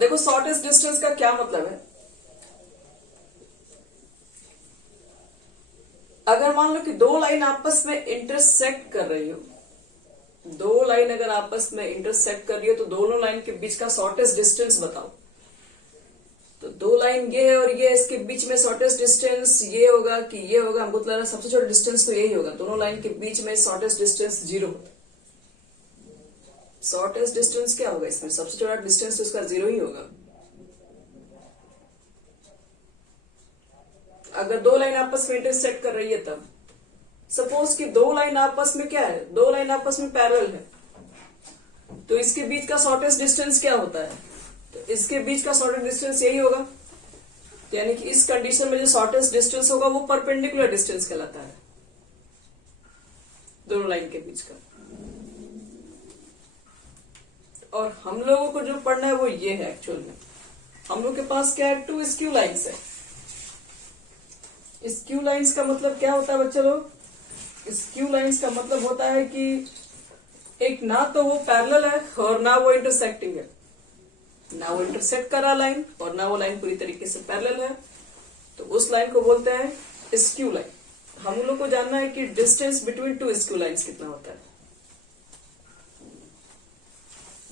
देखो shortest distance का क्या मतलब है। अगर मान लो कि दो लाइन आपस में इंटरसेक्ट कर रही हो, दो लाइन अगर आपस में इंटरसेक्ट कर रही हो तो दोनों लाइन के बीच का शॉर्टेस्ट डिस्टेंस बताओ। तो दो लाइन ये है और ये, इसके बीच में शॉर्टेस्ट डिस्टेंस ये होगा कि ये होगा। हमको तो लग रहा है सबसे छोटा डिस्टेंस तो यही होगा। दोनों लाइन के बीच में शॉर्टेस्ट डिस्टेंस 0। शॉर्टेस्ट डिस्टेंस क्या होगा इसमें? सबसे छोटा डिस्टेंस तो इसका 0 ही होगा। अगर दो लाइन आपस में इंटरसेक्ट कर रही है तब सपोज कि दो लाइन आपस में क्या है, दो लाइन आपस में पैरेलल है, तो इसके बीच का शॉर्टेस्ट डिस्टेंस क्या होता है? तो इसके बीच का शॉर्टेस्ट डिस्टेंस यही होगा। यानी कि इस कंडीशन में जो शॉर्टेस्ट डिस्टेंस होगा वो परपेंडिकुलर डिस्टेंस कहलाता है दोनों लाइन के बीच का। और हम लोगों को जो पढ़ना है वो ये है। एक्चुअल में हम लोग के पास क्या है, 2 स्क्यू लाइन्स है। स्क्यू लाइन्स का मतलब क्या होता है बच्चे लोग? स्क्यू लाइन्स का मतलब होता है कि एक ना तो वो पैरेलल है और ना वो इंटरसेक्टिंग है। ना वो इंटरसेक्ट कर रहा लाइन और ना वो लाइन पूरी तरीके से पैरेलल है, तो उस लाइन को बोलते हैं स्क्यू लाइन। हम लोग को जानना है कि डिस्टेंस बिटवीन 2 स्क्यू लाइन्स कितना होता है।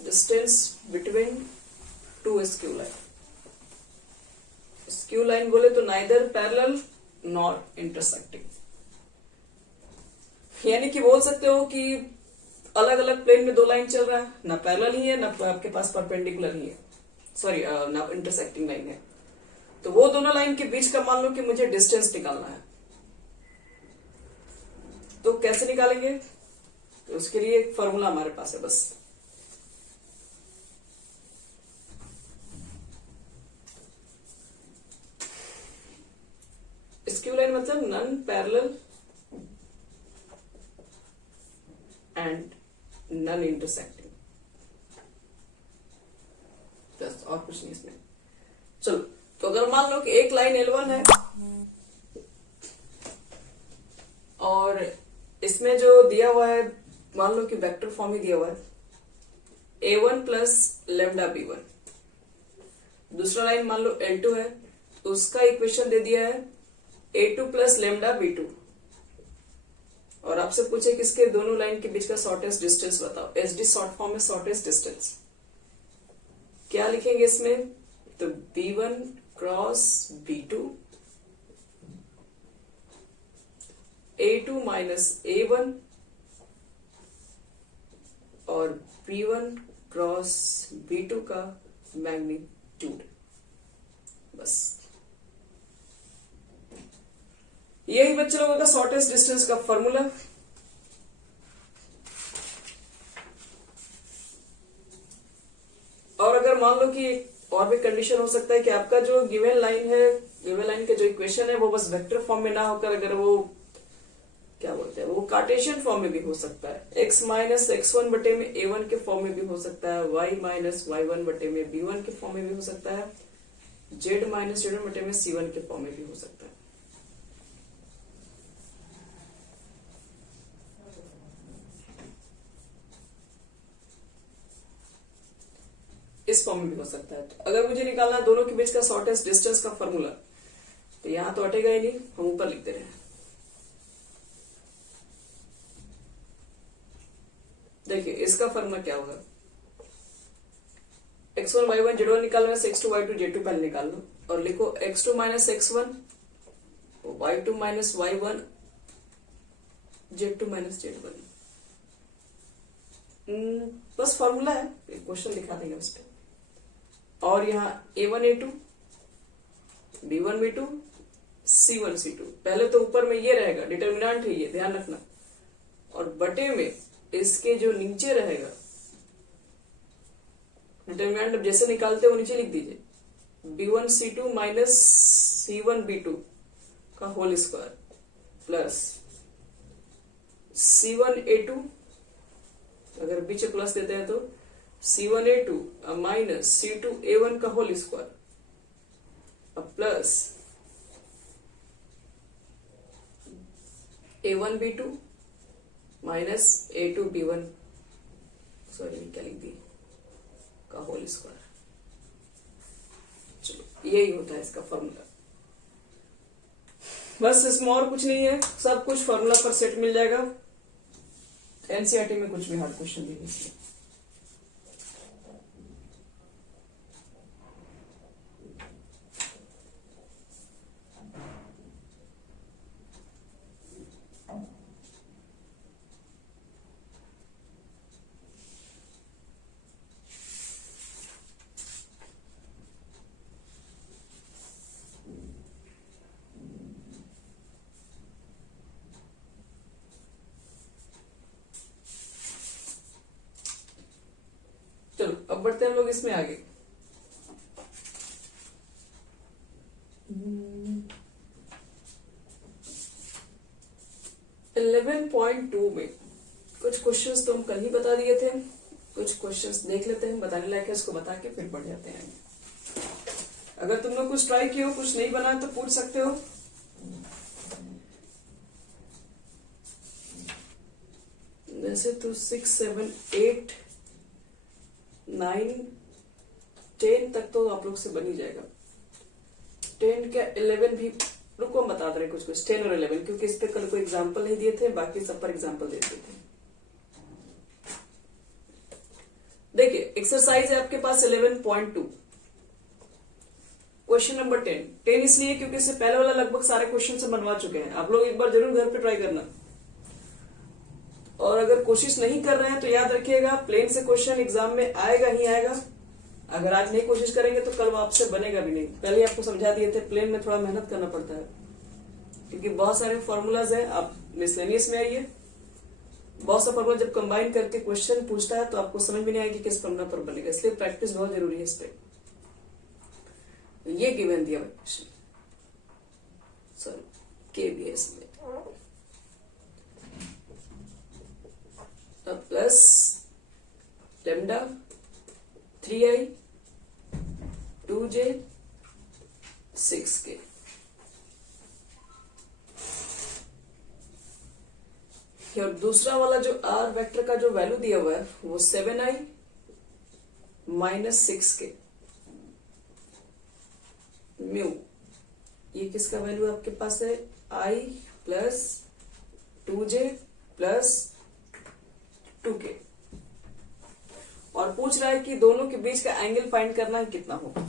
Distance between 2 skew line. Skew line बोले तो नाइदर पैरेलल नॉर इंटरसेक्टिंग। यानी कि बोल सकते हो कि अलग अलग प्लेन में दो लाइन चल रहा है, ना पैरेलल ही है ना आपके पास परपेंडिकुलर ही है, सॉरी ना इंटरसेक्टिंग लाइन है। तो वो दोनों लाइन के बीच का मान लो कि मुझे डिस्टेंस निकालना है, तो कैसे निकालेंगे? तो उसके लिए एक फॉर्मूला हमारे पास है बस। स्क्यू लाइन मतलब non parallel and non intersecting, बस और कुछ नहीं इसमें। चलो, तो अगर मान लो कि एक लाइन L1 है और इसमें जो दिया हुआ है मान लो कि वेक्टर फॉर्म ही दिया हुआ है A1 प्लस लेमडा B1। दूसरा लाइन मान लो L2 है, उसका इक्वेशन दे दिया है A2 प्लस लेमडा B2। और आपसे पूछे कि इसके दोनों लाइन के बीच का शॉर्टेस्ट डिस्टेंस बताओ। SD शॉर्ट फॉर्म में शॉर्टेस्ट डिस्टेंस क्या लिखेंगे इसमें? तो B1 cross B2, A2 minus A1 और B1 क्रॉस B2 का मैग्नीट्यूड। बस यही बच्चे लोगों का शॉर्टेस्ट डिस्टेंस का फॉर्मूला। और अगर मान लो कि और भी कंडीशन हो सकता है कि आपका जो गिवन लाइन है, गिवन लाइन के जो इक्वेशन है वो बस वेक्टर फॉर्म में ना होकर अगर वो क्या बोलते हैं, वो कार्टेशियन फॉर्म में भी हो सकता है। x माइनस x1 बटे में A1 के फॉर्म में भी हो सकता है, y माइनस y1 बटे में B1 के फॉर्म में भी हो सकता है, z माइनस z1 बटे में C1 के फॉर्म में भी हो सकता है। इस फॉर्म में भी हो सकता है। तो अगर मुझे निकालना है दोनों के बीच का शॉर्टेस्ट डिस्टेंस का फॉर्मूला, तो यहां तो हटेगा ही नहीं, हम ऊपर लिखते रहे। देखिए इसका फॉर्मूला क्या होगा, x1 y1 z1 निकालने से x2 y2 z2 पहले निकाल लो और लिखो x2 minus x1 y2 minus y1 z2 minus z1। बस फॉर्मूला है, क्वेश्चन दिखा देंगे उस पर। और यहाँ A1 A2 B1 B2 C1 C2, पहले तो ऊपर में ये रहेगा, डिटर्मिनेंट है ये, ध्यान रखना। और बटे में इसके जो नीचे रहेगा डिटर्मिनेंट, अब जैसे निकालते हो नीचे लिख दीजिए B1 C2 minus C1 B2 का whole square plus C1 A2, अगर बीच प्लस देते हैं तो C1 A2 minus C2 A1 का whole square plus A1 B2 minus A2 B1, sorry क्या लिख दी, का होल स्क्वायर। यही होता है इसका फॉर्मूला। बस इसमें और कुछ नहीं है, सब कुछ फॉर्मूला पर सेट मिल जाएगा। एनसीईआरटी में कुछ भी हार्ड क्वेश्चन नहीं है इसमें। चलो अब बढ़ते हैं हम लोग इसमें आगे। 11.2 में कुछ क्वेश्चंस तो हम कल ही बता दिए थे, कुछ क्वेश्चंस देख लेते हैं, बताने लायक है उसको बता के फिर बढ़ जाते हैं। अगर तुम लोग कुछ ट्राई किए हो, कुछ नहीं बना तो पूछ सकते हो। वैसे तो 6, 7, 8, 9, 10 तक तो आप लोग से बन ही जाएगा। 10 का 11 भी रुको हम बता दे रहे कुछ 10 और 11, क्योंकि इस पे कल कोई एग्जाम्पल नहीं दिए थे, बाकी सब पर एग्जाम्पल दे दिए थे। देखिए एक्सरसाइज है आपके पास 11.2, क्वेश्चन नंबर 10 इसलिए क्योंकि इससे पहले वाला लगभग सारे क्वेश्चन से बनवा चुके हैं। आप लोग एक बार जरूर घर पे ट्राई करना, और अगर कोशिश नहीं कर रहे हैं तो याद रखिएगा प्लेन से क्वेश्चन एग्जाम में आएगा ही आएगा। अगर आज नहीं कोशिश करेंगे तो कल वो आपसे बनेगा भी नहीं। पहले आपको समझा दिए थे प्लेन में थोड़ा मेहनत करना पड़ता है, क्योंकि बहुत सारे फॉर्मूलाज है। आप मिसलेनियस में आइए, बहुत सा फॉर्मूला जब कंबाइन करके क्वेश्चन पूछता है तो आपको समझ में नहीं आएगी किस फॉर्मूला पर बनेगा, इसलिए प्रैक्टिस बहुत जरूरी है इस पे। ये गिवन दिया हुआ क्वेश्चन, सॉरी केबीएस में plus lambda 3i 2j 6k। और दूसरा वाला जो आर वेक्टर का जो वैल्यू दिया हुआ है वो 7i माइनस 6k म्यू। ये किसका वैल्यू आपके पास है? i plus 2j plus 2k। और पूछ रहा है कि दोनों के बीच का एंगल फाइंड करना है, कितना होगा।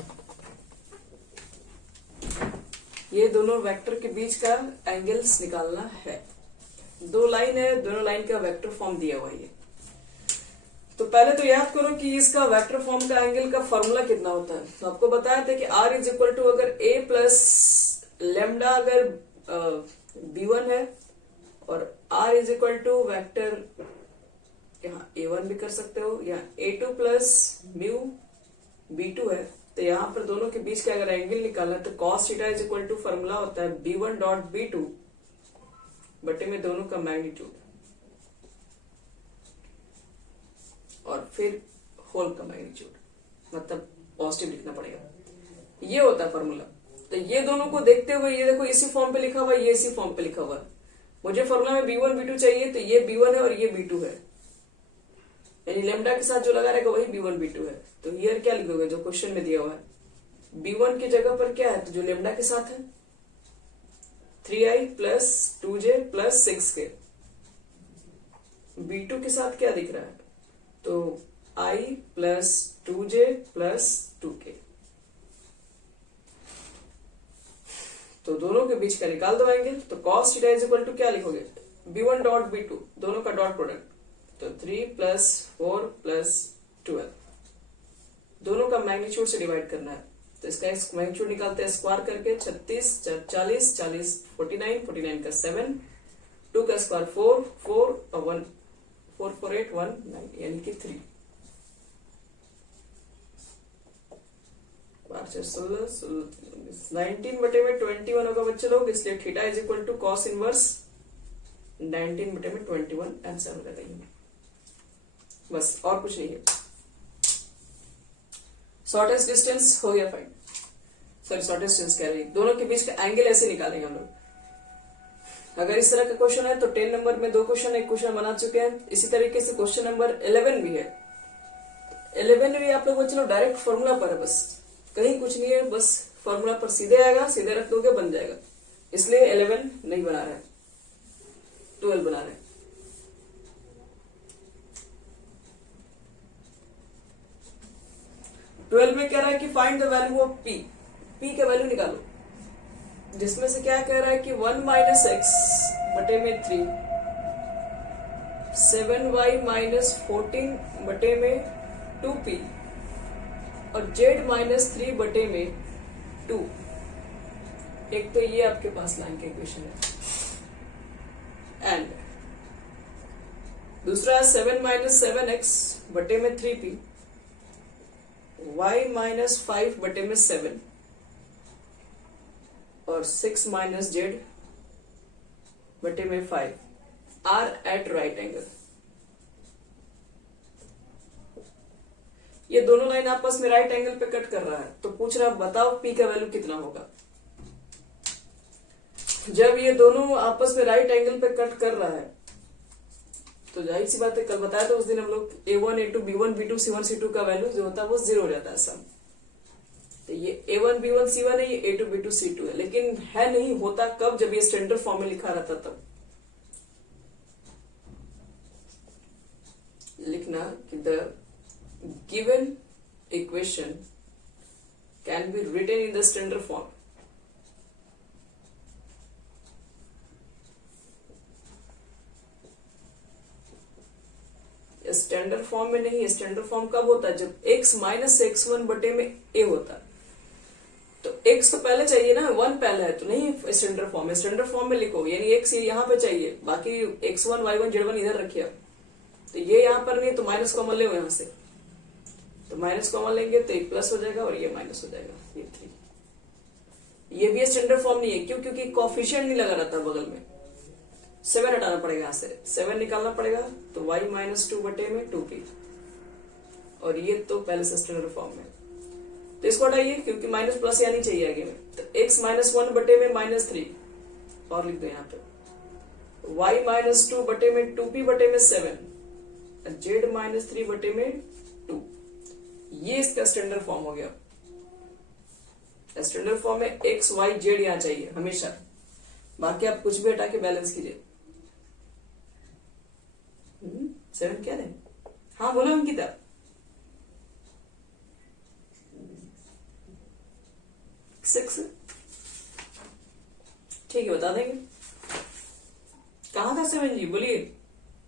ये दोनों वेक्टर के बीच का एंगल्स निकालना है। दो लाइन है, दोनों लाइन का वेक्टर फॉर्म दिया हुआ है। तो पहले तो याद करो कि इसका वेक्टर फॉर्म का एंगल का फॉर्मूला कितना होता है। तो आपको बताया था कि r इज इक्वल टू अगर a प्लस लेमडा अगर b1 है, और r is equal to vector यहाँ a1 भी कर सकते हो, यहाँ a2 प्लस म्यू b2 है। तो यहाँ पर दोनों के बीच का अगर एंगल निकालना है तो cos theta is equal to formula होता है b1 डॉट b2 बटे में दोनों का मैग्नीट्यूड और फिर होल का मैग्नीट्यूड, मतलब पॉजिटिव लिखना पड़ेगा। ये होता है फॉर्मूला। तो ये दोनों को देखते हुए ये देखो इसी फॉर्म पे लिखा हुआ है, ये इसी फॉर्म पे लिखा हुआ है। मुझे फॉर्मूला में b1 b2 चाहिए, तो ये b1 है और ये b2 है, यानी लेमडा के साथ जो लगा रहेगा वही b1 b2 है। तो हियर क्या लिखोगे जो क्वेश्चन में दिया हुआ है, b1 की जगह पर क्या है तो जो लेमडा के साथ है 3i plus 2j plus 6k। b2 के साथ क्या दिख रहा है तो i plus 2j plus 2k। तो दोनों के बीच का निकाल दो एंगल। तो cos theta is equal to क्या लिखोगे b1 डॉट b2, दोनों का डॉट प्रोडक्ट, तो 3 प्लस 4 प्लस 12, दोनों का मैग्नीट्यूड से डिवाइड करना है। तो इसका मैग्नीट्यूड निकालते हैं स्क्वायर करके, 36 40 40 49 49 का 7, 2 का स्क्वायर 4 4 और 1 4 4 8 1 9 यानी कि 3 16 19 बटे में 21 होगा बच्चे लोग, इसलिए theta is equal to cos inverse 19 बटे में 21 आंसर हो जाएगा। बस और कुछ नहीं है। शॉर्टेस्ट डिस्टेंस हो गया फाइंड, सॉरी शॉर्टेस्ट डिस्टेंस कह रही, दोनों के बीच का एंगल ऐसे निकालेंगे हम लोग। अगर इस तरह का क्वेश्चन है तो 10 नंबर में 2 क्वेश्चन एक क्वेश्चन बना चुके हैं। इसी तरीके से क्वेश्चन नंबर 11 भी है। 11 भी आप लोग चलो डायरेक्ट फॉर्मूला पर है, बस कहीं कुछ नहीं है, बस फॉर्मूला पर सीधे आएगा, सीधे रख दोगे बन जाएगा, इसलिए 11 नहीं बना रहे, 12 बना रहे। ट्वेल्व में कह रहा है कि find the value of P, P का वैल्यू निकालो, जिसमें से क्या कह रहा है कि 1 माइनस एक्स बटे में 3, 7y माइनस 14 बटे में 2p और z माइनस 3 बटे में 2। एक तो ये आपके पास लाइन का इक्वेशन है, एंड दूसरा है 7 माइनस 7x बटे में 3p, y माइनस 5 बटे में 7 और 6 माइनस z बटे में 5 आर एट राइट एंगल। ये दोनों लाइन आपस में राइट एंगल पे कट कर रहा है, तो पूछ रहा है बताओ p का वैल्यू कितना होगा। जब ये दोनों आपस में राइट एंगल पे कट कर रहा है तो जाहिर सी बात है, कल बताया था उस दिन हम लोग a1 a2 b1 b2 c1 c2 का वैल्यू जो होता है वो 0 हो जाता है सब। तो ये a1 b1 c1 है, ये a2 b2 c2 है, लेकिन है नहीं, होता कब, जब ये स्टैंडर्ड फॉर्म में लिखा रहता तब। लिखना कि the given equation can be written in the standard form. Standard form में नहीं है, स्टैंडर्ड फॉर्म कब होता है, जब x माइनस x1 बटे में a होता है। तो x तो पहले चाहिए ना, 1 पहले है तो नहीं स्टैंडर्ड फॉर्म है, स्टैंडर्ड फॉर्म में लिखो, यानी x यहाँ पे चाहिए, बाकी x1 y1 z1 इधर रखिए। तो ये यहाँ पर नहीं तो माइनस कॉमन ले यहां से, तो माइनस कॉमन लेंगे तो एक प्लस हो जाएगा और ये माइनस हो जाएगा, ये 3। ये भी स्टैंडर्ड फॉर्म नहीं है, क्यों, क्योंकि कॉफिशिएंट नहीं लगा रहता बगल में, 7 हटाना पड़ेगा, यहां से 7 निकालना पड़ेगा, तो y माइनस 2 बटे में 2p, और ये तो पहले से स्टैंडर्ड फॉर्म में, तो इसको हटाइए क्योंकि माइनस प्लस यहाँ नहीं चाहिए आगे में। तो x माइनस 1 बटे में माइनस 3 और लिख दो यहाँ पे, y माइनस 2 बटे में 2p बटे में 7, z माइनस 3 बटे में 2। ये इसका स्टैंडर्ड फॉर्म हो गया। स्टैंडर्ड फॉर्म में x y z यहाँ चाहिए हमेशा, बाकी आप कुछ भी हटा के बैलेंस कीजिए। 7 क्या है, हाँ बोलो अंकिता। सिक्स, ठीक है बता देंगे। कहां था 7 जी, बोलिए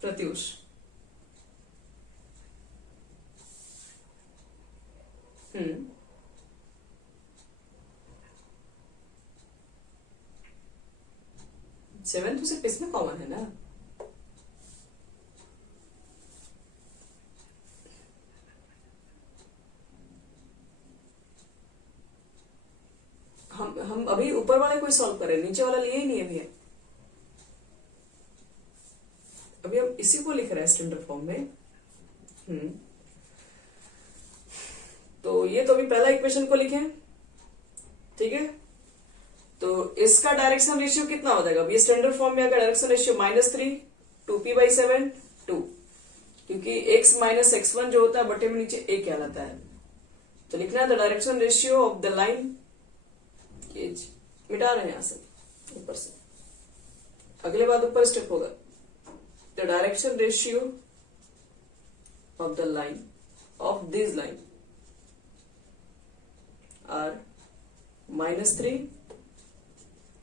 प्रत्युष। सेवन तो सिर्फ इसमें कॉमन है ना, हम अभी ऊपर वाले को ही सॉल्व कर रहे हैं, नीचे वाला लिए ही नहीं अभी है। अभी हम इसी को लिख रहे हैं स्टैंडर्ड फॉर्म में। तो ये तो अभी पहला इक्वेशन को लिखे, ठीक है। तो इसका डायरेक्शन रेशियो कितना हो जाएगा, ये स्टैंडर्ड फॉर्म में अगर डायरेक्शन रेशियो -3 2p/7 2, क्योंकि x माइनस x1 जो होता है बटे में नीचे a कहलाता है, तो लिखना है the direction ratio of the line, मिटा रहे हैं यहां से ऊपर से, अगले बार ऊपर स्टेप होगा, the direction ratio of the line of this line are -3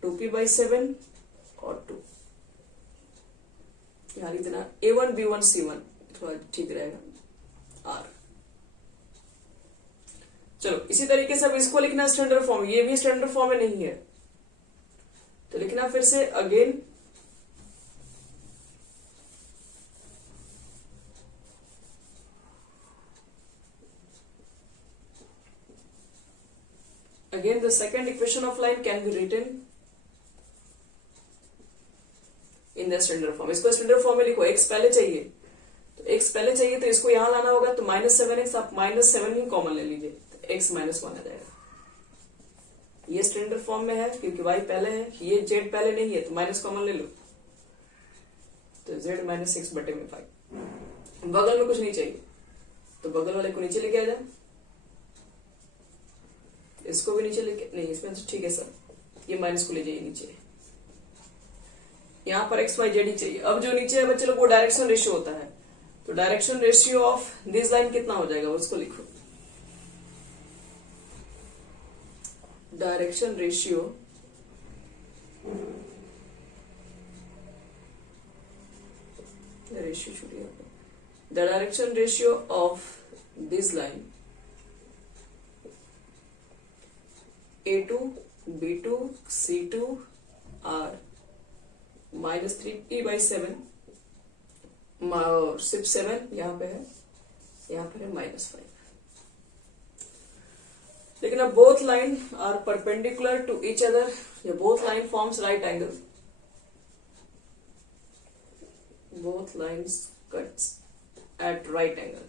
2p/7 और 2। यहां लिख देना a1 b1 c1, थोड़ा ठीक रहेगा r। चलो इसी तरीके से अब इसको लिखना स्टैंडर्ड फॉर्म, ये भी स्टैंडर्ड फॉर्म में नहीं है, तो लिखना फिर से again the second equation of line can be written in the standard form। इसको स्टैंडर्ड फॉर्म में लिखो, x पहले चाहिए, तो x पहले चाहिए तो इसको यहां लाना होगा, तो -7x आप -7 ही कॉमन ले लीजिए, तो x -1 आ जाएगा। ये स्टैंडर्ड फॉर्म में है क्योंकि y पहले है, ये z पहले नहीं है, तो माइनस कॉमन ले लो, तो z -6 बटे में 5। बगल में कुछ नहीं चाहिए तो बगल वाले को नीचे लेके आ जाए, इसको भी नीचे लेके, नहीं इसमें तो ठीक है सर, ये माइनस को ले जाइए नीचे, यहाँ पर एक्स वाई जेड ही चाहिए। अब जो नीचे है बच्चे लोग वो डायरेक्शन रेशियो होता है, तो direction ratio of this line कितना हो जाएगा उसको लिखो। Direction ratio the direction ratio of this line A2 B2 C2 R -3p/7 और सिर्फ 7 यहाँ पे है, यहाँ पर है -5। लेकिन अब both line are perpendicular to each other, या both line forms right angle, both lines cuts at right angle।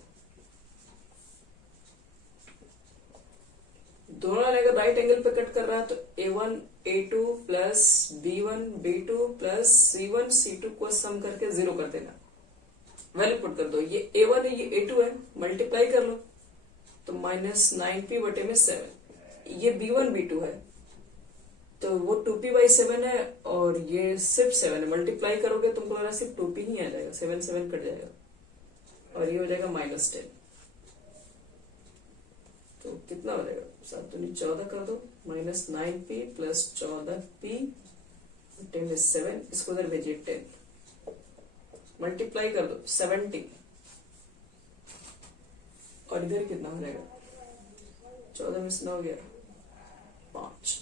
दोनों लाइन अगर राइट एंगल पे कट कर रहा है तो A1 A2 plus B1 B2 plus C1 C2 को सम करके 0 कर देना, वैल्यू पुट कर दो। ये A1 है, ये A2 है, मल्टीप्लाई कर लो तो -9p/7। ये B1 B2 है तो वो 2p/7 है, और ये सिर्फ 7 है, मल्टीप्लाई करोगे तुमको लग रहा सिर्फ 2p ही आ जाएगा, 7 7 कट जाएगा और ये हो जाएगा -10। तो कितना हो जाएगा, 7 दूनी 14 कर दो, -9p + 14p/7, इसको उधर भेजिए 10, मल्टीप्लाई कर दो 70, और इधर कितना हो जाएगा, 14 में से 9 गया 5,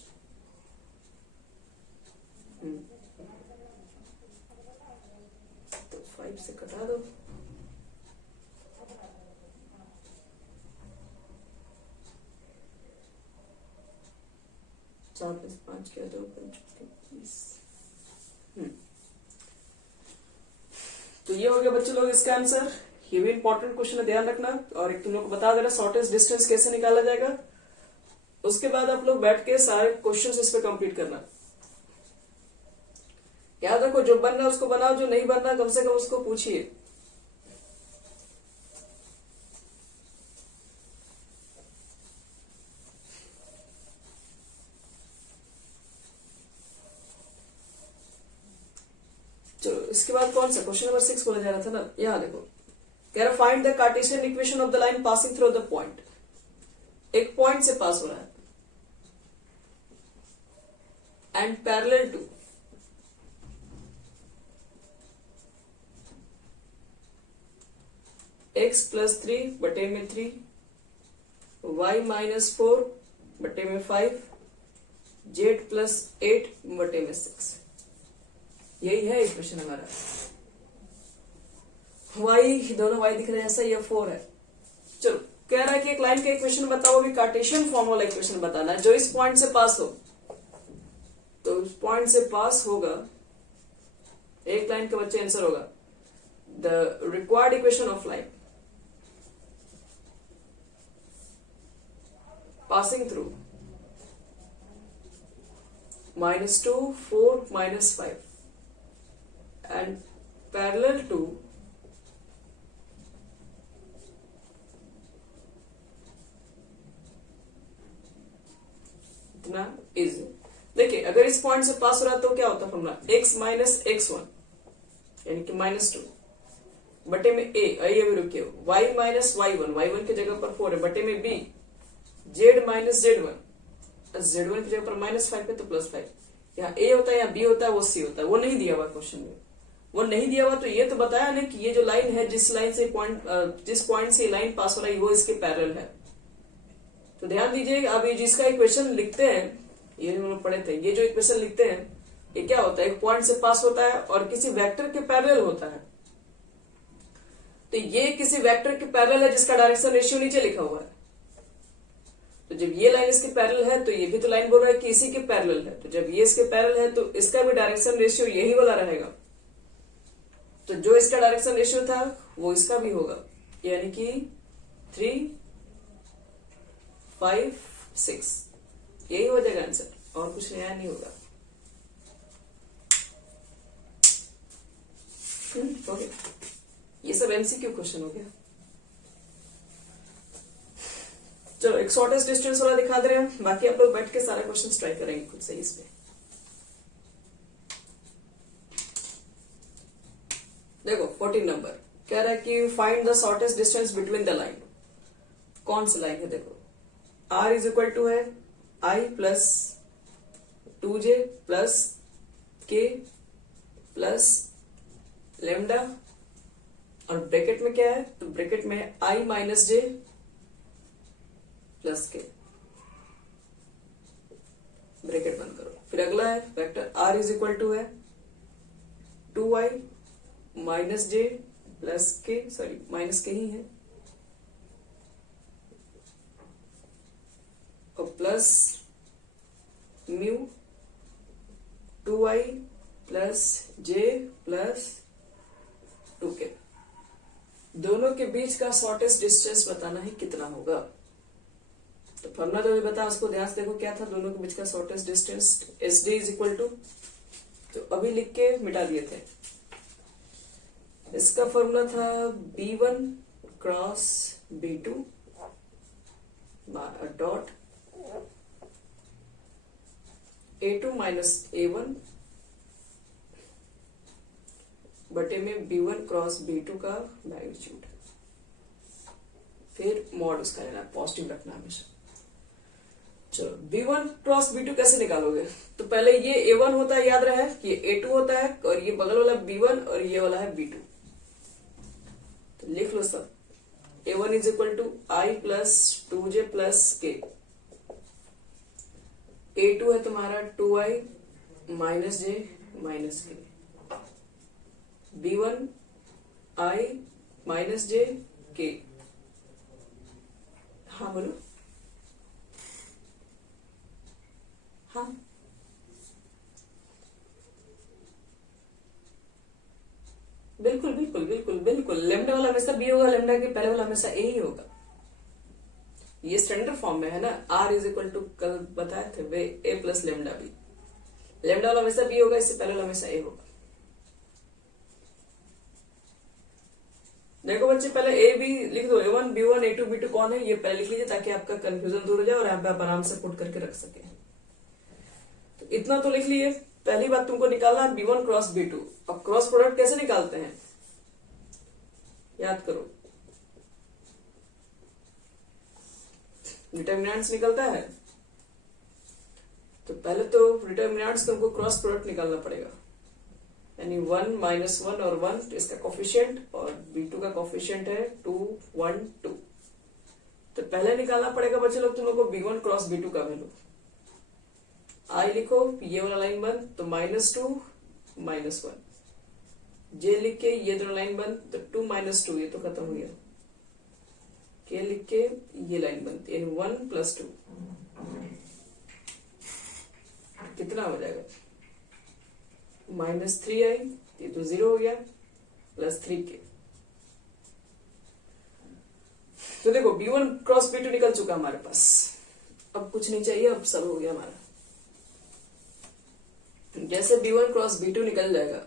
तो 5 से कटा दो, चार प्लस 5 क्या, 2 25। तो ये हो गया बच्चों लोग इसका आंसर। ये भी इंपॉर्टेंट क्वेश्चन है, ध्यान रखना। और एक तुम लोग को बता देना शॉर्टेस्ट डिस्टेंस कैसे निकाला जाएगा। उसके बाद आप लोग बैठ के सारे क्वेश्चन इस पे कंप्लीट करना। याद रखो, जो बन रहा है उसको बनाओ, जो नहीं बन रहा कम से कम उसको पूछिए। चलो इसके बाद कौन सा क्वेश्चन नंबर 6 बोला जा रहा था ना, यहां देखो, कह रहा find the Cartesian equation of the line passing through the point. एक पॉइंट से पास हो रहा है and parallel to x + 3/3, y - 4/5, z + 8/6। यही है इक्वेशन हमारा। y, दोनों y दिख रहे हैं ऐसा, ये 4 है। चलो कह रहा है कि एक लाइन का इक्वेशन बताओ, अभी कार्टेशियन फॉर्म वाला इक्वेशन बताना है जो इस पॉइंट से पास हो। तो इस पॉइंट से पास होगा, एक लाइन का बच्चे आंसर होगा the required equation of line passing through -2, 4, -5 and parallel to इतना इज। देखिए अगर इस पॉइंट से पास हो रहा तो क्या होता फॉर्मूला, x - x1 यानी कि -2 बटे में a, अभी रुकिए, y - y1, y1 की जगह पर 4 है, बटे में b, z - z1, z1 की जगह पर -5 है तो +5। यहाँ a होता है, यहाँ b होता है, वो c होता है। वो नहीं दिया हुआ क्वेश्चन में, वो नहीं दिया हुआ। तो ये तो बताया ना कि ये जो लाइन है, जिस पॉइंट से लाइन पास हो रही है वो इसके पैरेलल है। तो ध्यान दीजिए, अब ये जिसका इक्वेशन लिखते हैं, ये हम लोग पढ़े थे, ये जो इक्वेशन लिखते हैं ये क्या होता है, एक पॉइंट से पास होता है और किसी वेक्टर के पैरेलल होता है। तो ये किसी वेक्टर के पैरेलल है जिसका डायरेक्शन रेशियो नीचे लिखा हुआ है। तो जब ये लाइन इसके पैरेलल है तो ये भी तो लाइन बोल रहा है कि इसी के पैरेलल है। तो जब ये इसके पैरेलल है तो इसका भी डायरेक्शन रेशियो यही वाला रहेगा। तो जो इसका डायरेक्शन रेशियो था वो इसका भी होगा, यानी कि 3, 5, 6 यही हो जाएगा आंसर, और कुछ नया नहीं होगा। ओके, ये सब एमसीक्यू क्वेश्चन हो गया। चलो एक शॉर्टेस्ट डिस्टेंस वाला दिखा दे रहे हैं, बाकी आप लोग बैठ के सारे क्वेश्चन ट्राई करेंगे खुद से इसमें। देखो 14 नंबर कह रहा है कि find the shortest distance between the line. कौन सी लाइन है? देखो r इज इक्वल टू है i plus 2j plus k plus lambda, और ब्रैकेट में क्या है? तो ब्रैकेट में i minus j plus k। Bracket बंद करो। फिर अगला है vector r is equal to है 2i minus j plus k, sorry minus k ही है, और plus mu 2i plus j plus 2k। दोनों के बीच का शॉर्टेस्ट डिस्टेंस बताना है कितना होगा। तो फॉर्मूला जो भी बता उसको ध्यान से देखो क्या था। दोनों के बीच का shortest distance S D is equal to, तो अभी लिख के मिटा दिए थे। इसका फॉर्मूला था B1 cross B2 dot A2 minus A1 बटे में B1 क्रॉस B2 का मैग्नीट्यूड। फिर मॉड उसका लेना, पॉजिटिव रखना हमेशा। चलो B1 क्रॉस B2 कैसे निकालोगे? तो पहले ये A1 होता है, याद रहे कि ये A2 होता है, और ये बगल वाला B1 और ये वाला है B2। तो लिख लो सब। A1 is equal to I plus 2j plus k। A2 है तुम्हारा 2i minus j minus k। B1 I minus j k। हाँ बोलो। हाँ बिल्कुल बिल्कुल बिल्कुल बिल्कुल। लेमडा वाला हमेशा बी होगा, लेमडा के पहले वाला हमेशा ए ही होगा। ये स्टैंडर्ड फॉर्म में है ना। आर इज इक्वल टू कल बताए थे वे ए प्लस लेमडा बी। लेमडा वाला हमेशा बी होगा, इससे पहले वाला हमेशा ए होगा। देखो बच्चे पहले ए बी लिख दो। A1 B1 A2 B2 कौन है ये पहले लिख लीजिए, ताकि आपका कंफ्यूजन दूर हो जाए और यहाँ पे आप आराम से पुट करके रख सके। तो इतना तो लिख लिए। पहली बात तुमको निकालना है B1 क्रॉस B2। अब क्रॉस प्रोडक्ट कैसे निकालते हैं याद करो। डिटर्मिनेंट्स निकलता है, तो पहले तो डिटर्मिनेंट्स तुमको क्रॉस प्रोडक्ट निकालना पड़ेगा, यानी 1 माइनस 1 और 1 इसका कोफिशिएंट, और B2 का कोफिशिएंट है 2 1 2। तो पहले निकालना पड़ेगा बच्चे लोग तुम लोग को B1 क्रॉस B2 का वैल्यू। आई लिखो, ये वाला लाइन बंद, तो -2 -1। जे लिख के ये दोनों लाइन बंद, तो 2 -2 ये तो खत्म हो गया। के लिख के ये लाइन बंद, यानी 1 + 2 कितना हो जाएगा? -3i, ये तो 0 हो गया, प्लस 3k। तो देखो B1 क्रॉस B2 निकल चुका हमारे पास। अब कुछ नहीं चाहिए, अब सब हो गया हमारा। जैसे B1 क्रॉस B2 निकल जाएगा,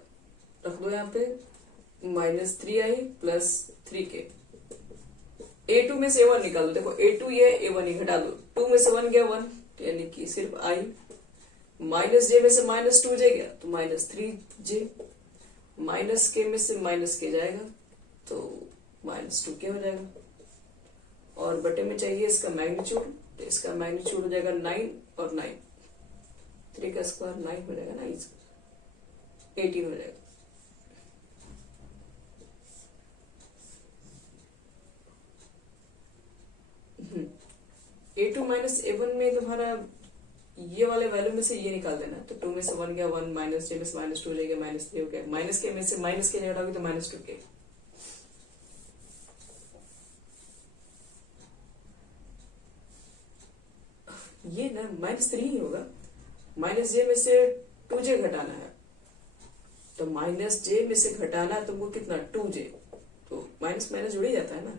रख दो यहाँ पे -3i प्लस 3k। A2 में से 1 निकाल दो। देखो A2 ये A1 ही घटा दो, 2 में से 1 गया 1, यानी कि सिर्फ i। -j में से -2j गया तो -3j, -k में से -k जाएगा तो -2k हो जाएगा। और बटे में चाहिए इसका मैग्नीट्यूड, तो इसका मैग्नीट्यूड हो जाएगा 9 और 9, 3 का स्क्वायर 9 हो जाएगा, 9 18 हो जाएगा। A2 माइनस A1 में तुम्हारा ये वाले वैल्यू में से ये निकाल देना। तो 2 में से 1 गया 1, -j में से -2 जाएगा, -3 हो गया, -k में से -k हटाओगे तो -2k। ये ना -3 ही होगा। -j में से 2j घटाना है, तो -j में से घटाना है तुमको कितना? 2j, तो माइनस माइनस जुड़ ही जाता है ना,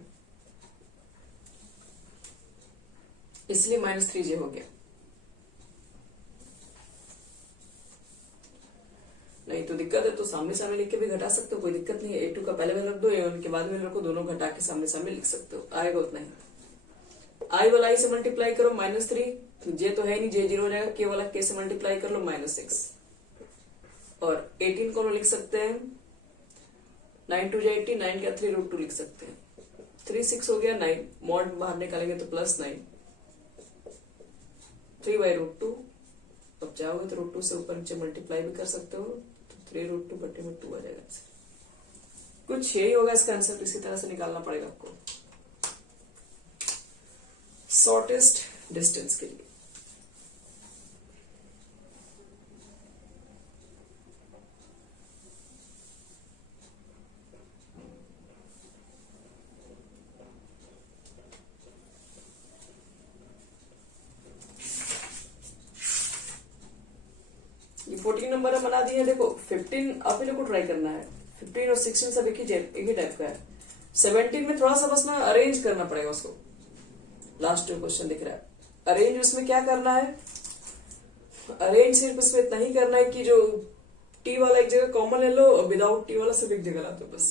इसलिए -3j हो गया। नहीं तो दिक्कत है तो सामने सामने लिख के भी घटा सकते हो, कोई दिक्कत नहीं है। A2 का पहले में रख दो, A1 के बाद में रखो, दोनों घटा के सामने सामने लिख सकते हो, आएगा उतना ही। आई वाला आई से मल्टीप्लाई करो -3, जे तो है नहीं, जे 0 हो जाएगा, के वाला के से मल्टीप्लाई कर लो -6, और 18 को हम लिख सकते हैं 9 2 जा 18, 9 का 3√2 लिख सकते हैं, 3 6 हो गया, 9 मॉड बाहर निकालेंगे तो +9, 3/√2, अब चाहोगे तो √2 से ऊपर नीचे मल्टीप्लाई भी कर सकते हो, तो 3√2 बटे में 2 आ जाएगा। कुछ यही होगा इसका आंसर, इसी तरह से निकालना पड़ेगा आपको शॉर्टेस्ट डिस्टेंस के लिए। ये 14 नंबर बना दिए। देखो 15 आप लोग को ट्राई करना है, 15 और 16 सब एक ही टाइप का है। 17 में थोड़ा सा बस ना अरेंज करना पड़ेगा उसको। लास्ट जो क्वेश्चन दिख रहा है, अरेंज उसमें क्या करना है, अरेंज सिर्फ उसमें इतना ही करना है कि जो टी वाला एक जगह कॉमन ले लो और विदाउट टी वाला सिर्फ एक जगह ला दो बस।